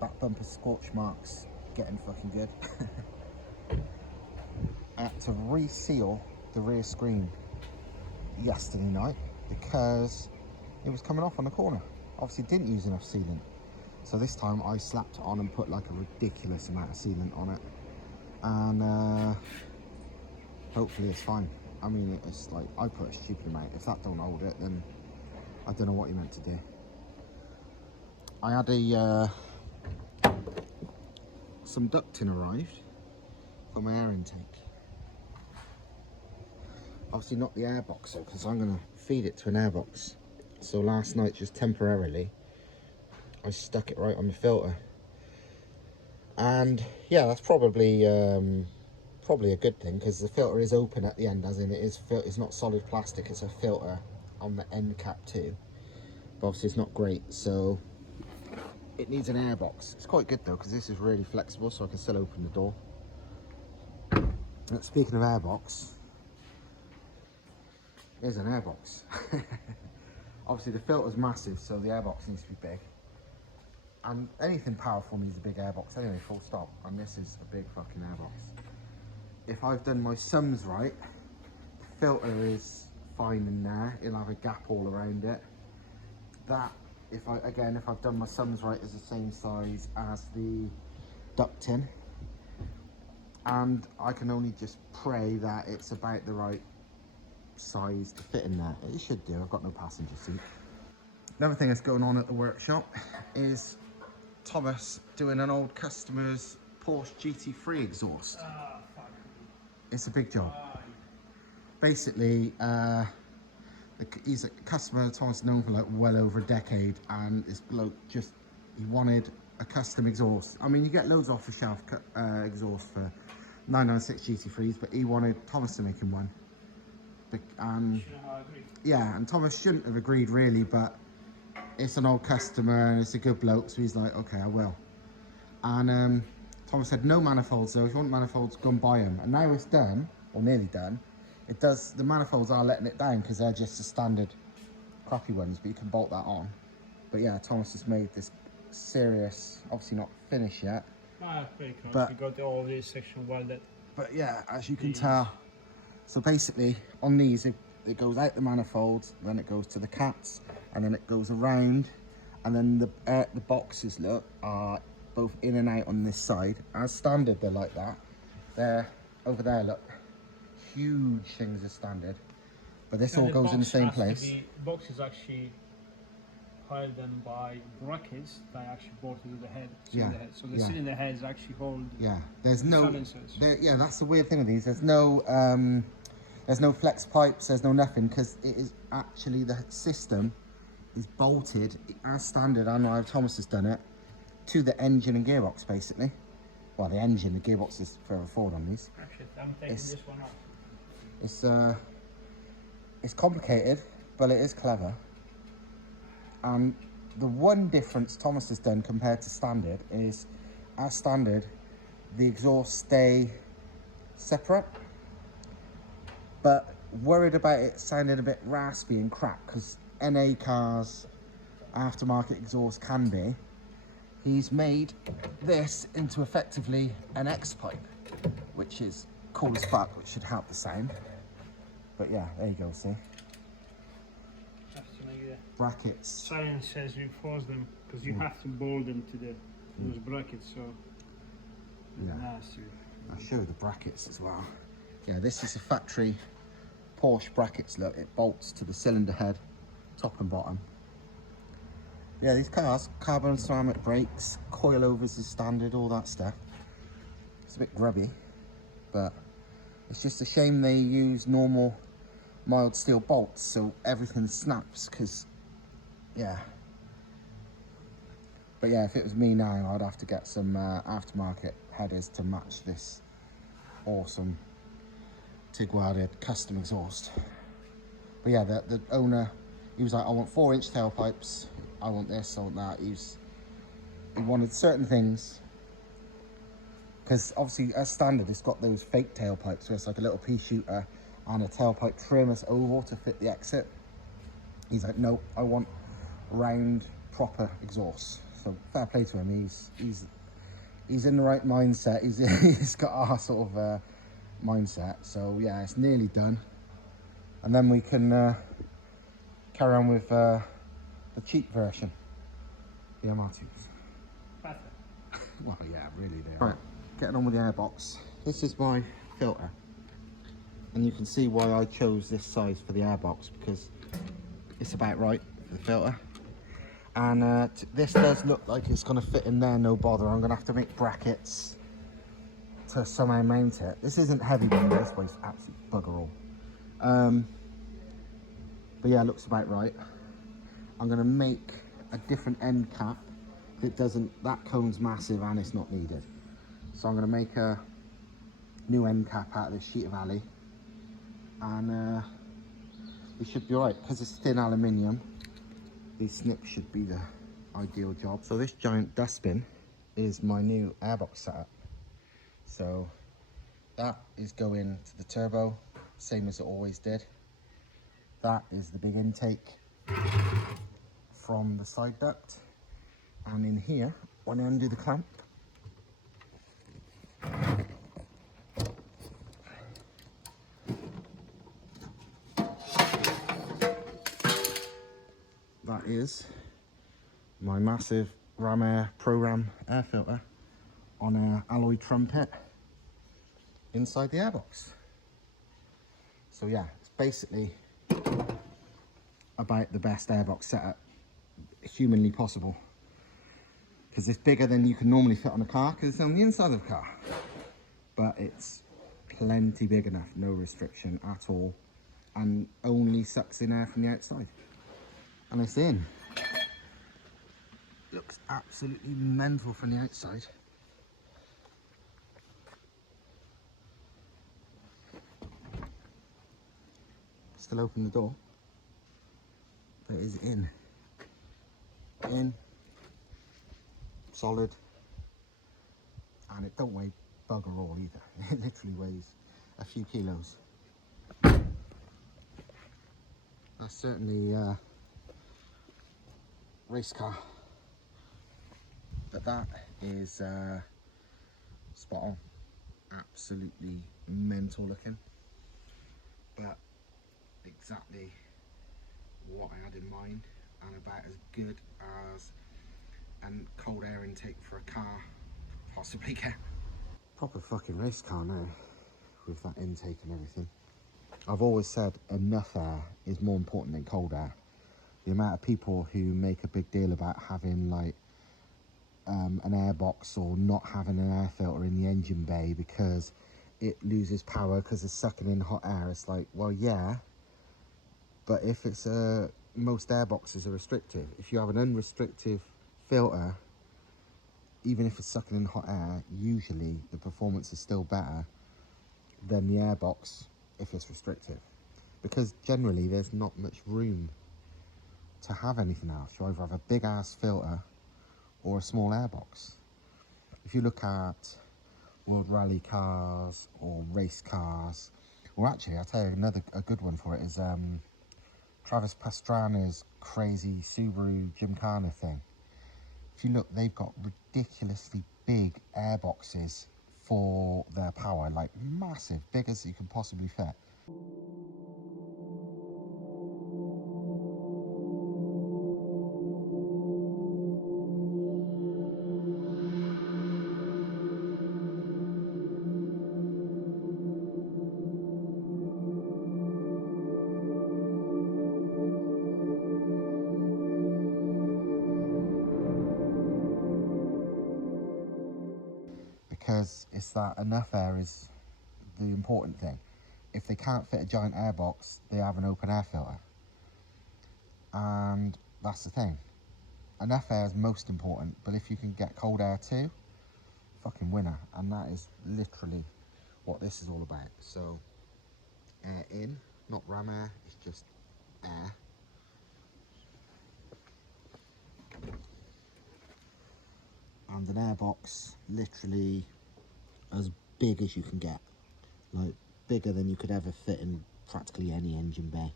back bumper scorch marks getting fucking good. I had to reseal the rear screen yesterday night because it was coming off on the corner. Obviously didn't use enough sealant, so this time I slapped it on and put like a ridiculous amount of sealant on it, and hopefully it's fine. I mean, it's like, I put a stupid amount. If that don't hold it, then I don't know what you meant to do. I had some ducting arrived for my air intake. Obviously not the airbox though, because I'm going to feed it to an airbox. So last night, just temporarily, I stuck it right on the filter. And yeah, that's probably a good thing, because the filter is open at the end, as in it's not solid plastic, it's a filter on the end cap too. But obviously it's not great, so it needs an airbox. It's quite good though, because this is really flexible, so I can still open the door. And speaking of airbox, here's an airbox. Obviously the filter's massive, so the airbox needs to be big. And anything powerful needs a big airbox anyway, full stop. And this is a big fucking airbox. If I've done my sums right, the filter is fine in there. It'll have a gap all around it. That, if I've done my sums right, is the same size as the ducting. And I can only just pray that it's about the right size to fit in there. It should do. I've got no passenger seat. Another thing that's going on at the workshop is Thomas doing an old customer's Porsche GT3 exhaust. It's a big job. Basically, he's a customer Thomas known for like well over a decade, and this bloke he wanted a custom exhaust. I mean, you get loads off the shelf exhaust for 996 GT3s, but he wanted Thomas to make him one. Yeah, and Thomas shouldn't have agreed really, but it's an old customer and it's a good bloke, so he's like, okay, I will. And Thomas said no manifolds though. If you want manifolds, go and buy them. And now it's done, or nearly done. It does, the manifolds are letting it down because they're just the standard crappy ones, but you can bolt that on. But yeah, Thomas has made this serious, obviously not finished yet. Ah, very close. But we got all this section welded. But yeah, as you can tell, so basically on these, it goes out the manifolds, then it goes to the cats, and then it goes around, and then the boxes, look, are both in and out on this side. As standard, they're like that. They're over there, look, huge things are standard, but this all goes in the same place. The box is actually held them by brackets that actually bolted to the head. So the cylinder heads actually hold. Yeah, there's no. Silencers. Yeah, that's the weird thing with these. There's no flex pipes. There's no nothing, because it is actually, the system is bolted as standard. I know how Thomas has done it, to the engine and gearbox basically. Well, the engine, the gearbox is further forward on these. Actually, I'm taking this one off. It's complicated, but it is clever. And the one difference Thomas has done compared to standard is, as standard, the exhausts stay separate, but worried about it sounding a bit raspy and cracked, because NA cars, aftermarket exhaust can be. He's made this into effectively an X pipe, which is cool as fuck, which should help the sound. But yeah, there you go, see? Brackets. Science says you force them, because you have to bolt them to those brackets, so yeah. I'll show you the brackets as well. Yeah, this is a factory Porsche brackets, look, it bolts to the cylinder head, top and bottom. Yeah, these cars, carbon and ceramic brakes, coilovers is standard, all that stuff. It's a bit grubby, but it's just a shame they use normal mild steel bolts, so everything snaps, because, yeah. But yeah, if it was me now, I'd have to get some aftermarket headers to match this awesome TIG-welded custom exhaust. But yeah, the owner, he was like, I want 4-inch tailpipes, I want this, I want that. He wanted certain things, because obviously as standard it's got those fake tailpipes where it's like a little pea shooter and a tailpipe trim that's oval to fit the exit. He's like, no, I want round proper exhaust. So fair play to him. He's in the right mindset. He's got our sort of mindset. So yeah, it's nearly done, and then we can carry on with the cheap version, the MR2s. Better. Well, yeah, really they are. Right, getting on with the airbox. This is my filter, and you can see why I chose this size for the airbox, because it's about right for the filter. And this does look like it's going to fit in there, no bother. I'm going to have to make brackets to somehow mount it. This isn't heavy one, this weighs absolute bugger all. But yeah, it looks about right. I'm going to make a different end cap that doesn't, that cone's massive and it's not needed. So I'm going to make a new end cap out of this sheet of alley, and it should be right because it's thin aluminium. These snips should be the ideal job. So this giant dustbin is my new airbox setup. So that is going to the turbo, same as it always did. That is the big intake from the side duct, and in here, when I undo the clamp, that is my massive Ram Air Pro-Ram air filter on an alloy trumpet inside the airbox. So yeah, it's basically about the best airbox setup humanly possible, because it's bigger than you can normally fit on a car because it's on the inside of the car, but it's plenty big enough, no restriction at all, and only sucks in air from the outside. And it's in. Looks absolutely mental from the outside. Still open the door, but it is in. Solid, and it don't weigh bugger all either. It literally weighs a few kilos. That's certainly race car, but that is spot on. Absolutely mental looking, but exactly what I had in mind, and about as good as and cold air intake for a car could possibly get. Proper fucking race car now, with that intake and everything. I've always said enough air is more important than cold air. The amount of people who make a big deal about having like an airbox or not having an air filter in the engine bay because it loses power because it's sucking in hot air, it's like, well, yeah, but if it's most airboxes are restrictive. If you have an unrestrictive filter, even if it's sucking in hot air, usually the performance is still better than the airbox if it's restrictive, because generally there's not much room to have anything else. You either have a big ass filter or a small airbox. If you look at World Rally cars or race cars, or actually I'll tell you a good one for it is Travis Pastrana's crazy Subaru Gymkhana thing. If you look, they've got ridiculously big airboxes for their power, like massive, big as you can possibly fit. Because it's that enough air is the important thing. If they can't fit a giant airbox, they have an open air filter. And that's the thing. Enough air is most important, but if you can get cold air too, fucking winner. And that is literally what this is all about. So air in, not ram air, it's just air. And an airbox literally as big as you can get, like bigger than you could ever fit in practically any engine bay.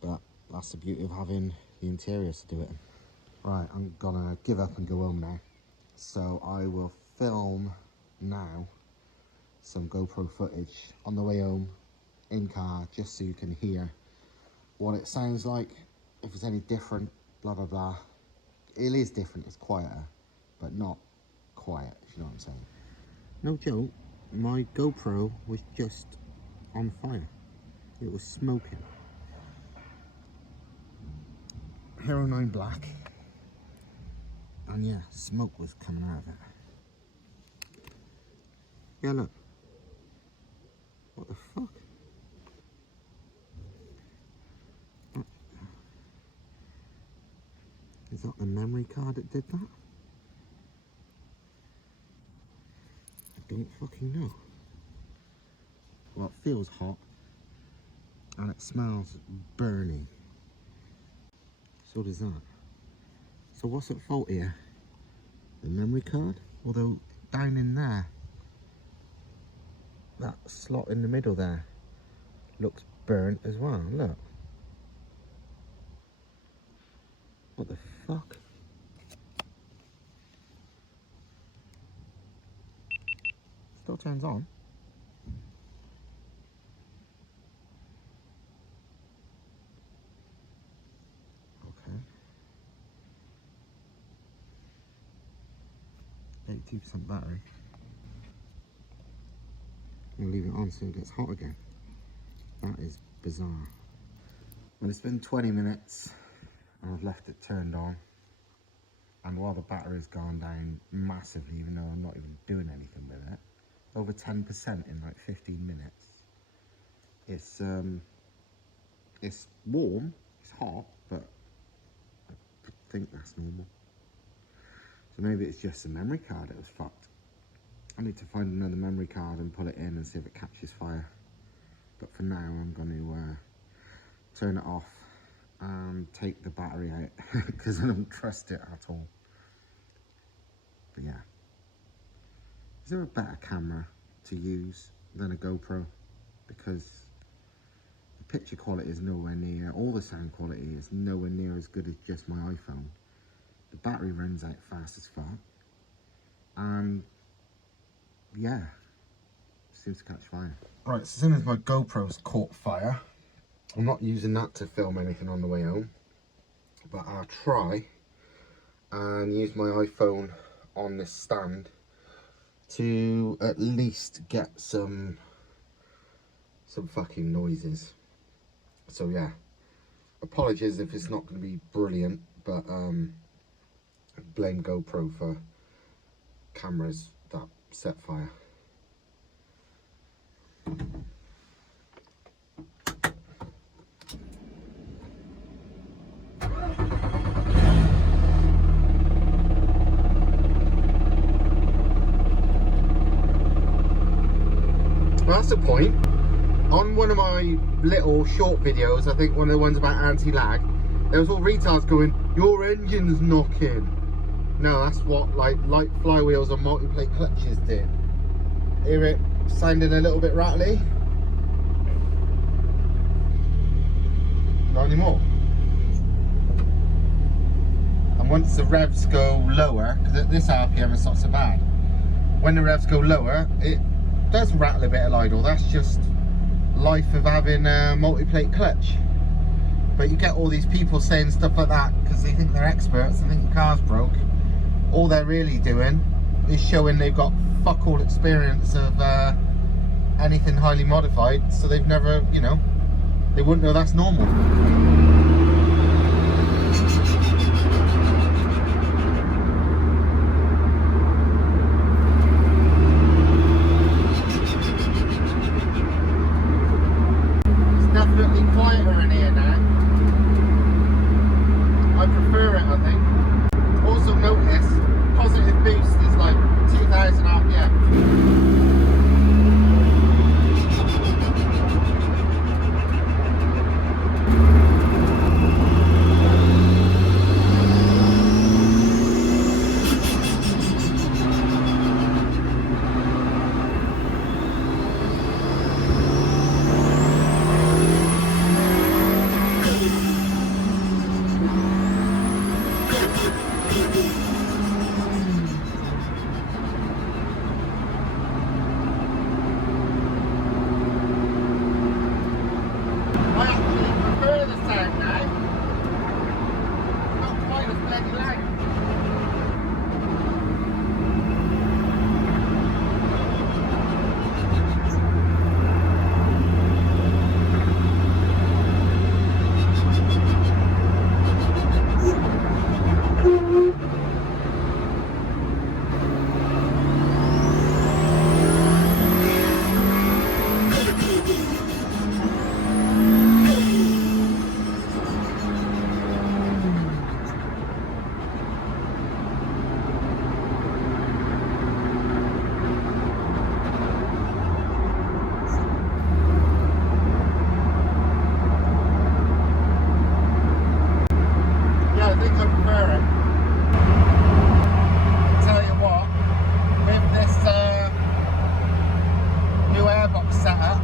But that's the beauty of having the interior to do it in. Right, I'm gonna give up and go home now. So I will film now some GoPro footage on the way home in car, just so you can hear what it sounds like, if it's any different, blah blah blah. It is different, it's quieter, but not quiet, if you know what I'm saying. No joke, my GoPro was just on fire. It was smoking. Hero 9 black. And yeah, smoke was coming out of it. Yeah, look. What the fuck? Oh. Is that the memory card that did that? I don't fucking know. Well, it feels hot. And it smells burning. So does that. So what's at fault here? The memory card? Although down in there, that slot in the middle there looks burnt as well. Look. What the fuck? Still turns on. Okay. 82% battery. I'm gonna leave it on so it gets hot again. That is bizarre. Well, it's been 20 minutes and I've left it turned on. And while the battery's gone down massively, even though I'm not even doing anything with it, over 10% in like 15 minutes. It's warm, it's hot, but I think that's normal. So maybe it's just the memory card that was fucked. I need to find another memory card and put it in and see if it catches fire. But for now, I'm going to turn it off and take the battery out because I don't trust it at all. But yeah. Is there a better camera to use than a GoPro? Because the picture quality is nowhere near, all the sound quality is nowhere near as good as just my iPhone. The battery runs out fast as fuck. And yeah, seems to catch fire. Right, so as soon as my GoPro's caught fire, I'm not using that to film anything on the way home, but I'll try and use my iPhone on this stand to at least get some fucking noises. So yeah, apologies if it's not going to be brilliant, but blame GoPro for cameras that set fire. Well, that's the point. On one of my little short videos, I think one of the ones about anti-lag, there was all retards going, "Your engine's knocking." No, that's what like light flywheels on multi-plate clutches did. Hear it sounding a little bit rattly? Not anymore. And once the revs go lower, because at this RPM it's not so bad, when the revs go lower, it does rattle a bit of idle. That's just life of having a multi-plate clutch. But you get all these people saying stuff like that because they think they're experts, they think your car's broke. All they're really doing is showing they've got fuck all experience of anything highly modified, so they've never, you know, they wouldn't know that's normal. It's definitely quieter in here now. I prefer it, I think. Also notice, positive boost is like 2,000 RPM. I actually prefer the sound now. Not quite as bloody loud. I think I prefer it. Tell you what, with this new airbox setup,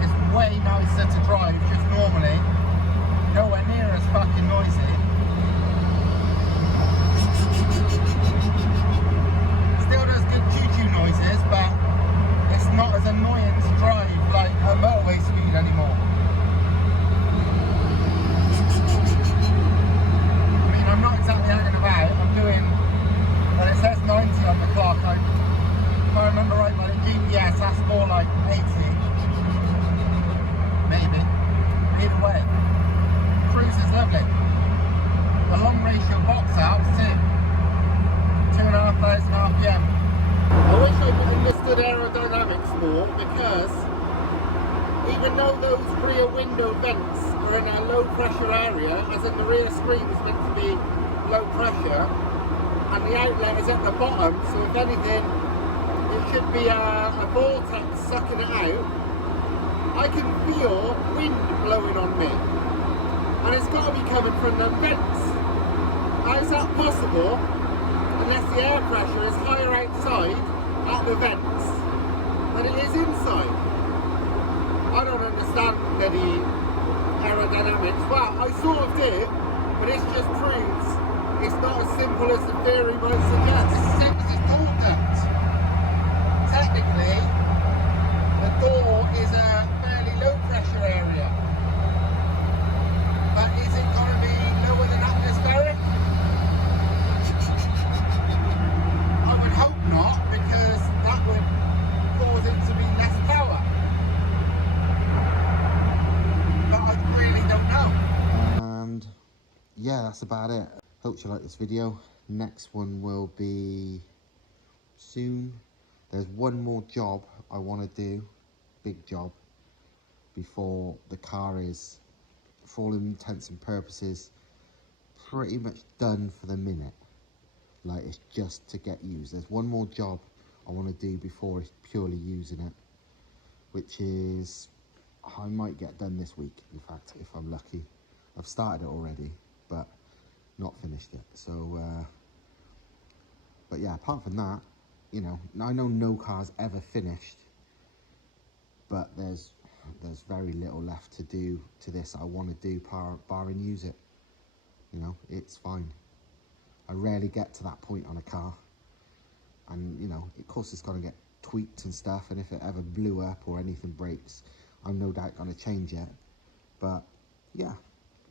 it's way nicer to drive just normally. Nowhere near as fucking noisy. Still does good choo-choo noises, but it's not as annoying to drive like a motorway speed anymore. I'm not exactly hanging about, I'm doing, well it says 90 on the clock, if I remember right by the GPS that's more like 80, maybe, either way, cruise is lovely. The long ratio box out too, 2,500 RPM. I wish I understood aerodynamics more, because even though those rear window vents are in a low pressure area, as in the rear screen is meant to be low pressure, and the outlet is at the bottom, so if anything, it should be a vortex sucking it out. I can feel wind blowing on me, and it's got to be coming from the vents. How is that possible, unless the air pressure is higher outside at the vents than it is inside? I don't understand the aerodynamics. Well, I sort of do, but it just proves it's not as simple as the theory might suggest. It's the same as this door duct. Technically, the door is a fairly low pressure area. But is it going to be lower than atmospheric? I would hope not, because that would cause it to be less power. And yeah, that's about it. Hope you like this video. Next one will be soon. There's one more job I want to do, big job, before the car is, for all intents and purposes, pretty much done for the minute. Like, it's just to get used. There's one more job I want to do before it's purely using it, which is, I might get done this week, in fact, if I'm lucky. I've started it already, but not finished it. So, but yeah, apart from that, you know, I know no car's ever finished, but there's very little left to do to this I want to do, barring use it. You know, it's fine. I rarely get to that point on a car, and you know, of course it's going to get tweaked and stuff, and if it ever blew up or anything breaks, I'm no doubt going to change it. But yeah,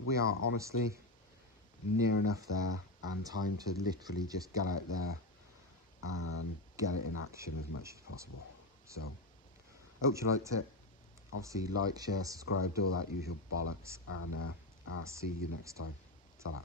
we are honestly near enough there, and time to literally just get out there and get it in action as much as possible. So, hope you liked it. Obviously, like, share, subscribe, do all that usual bollocks, and I'll see you next time. Ta-ra.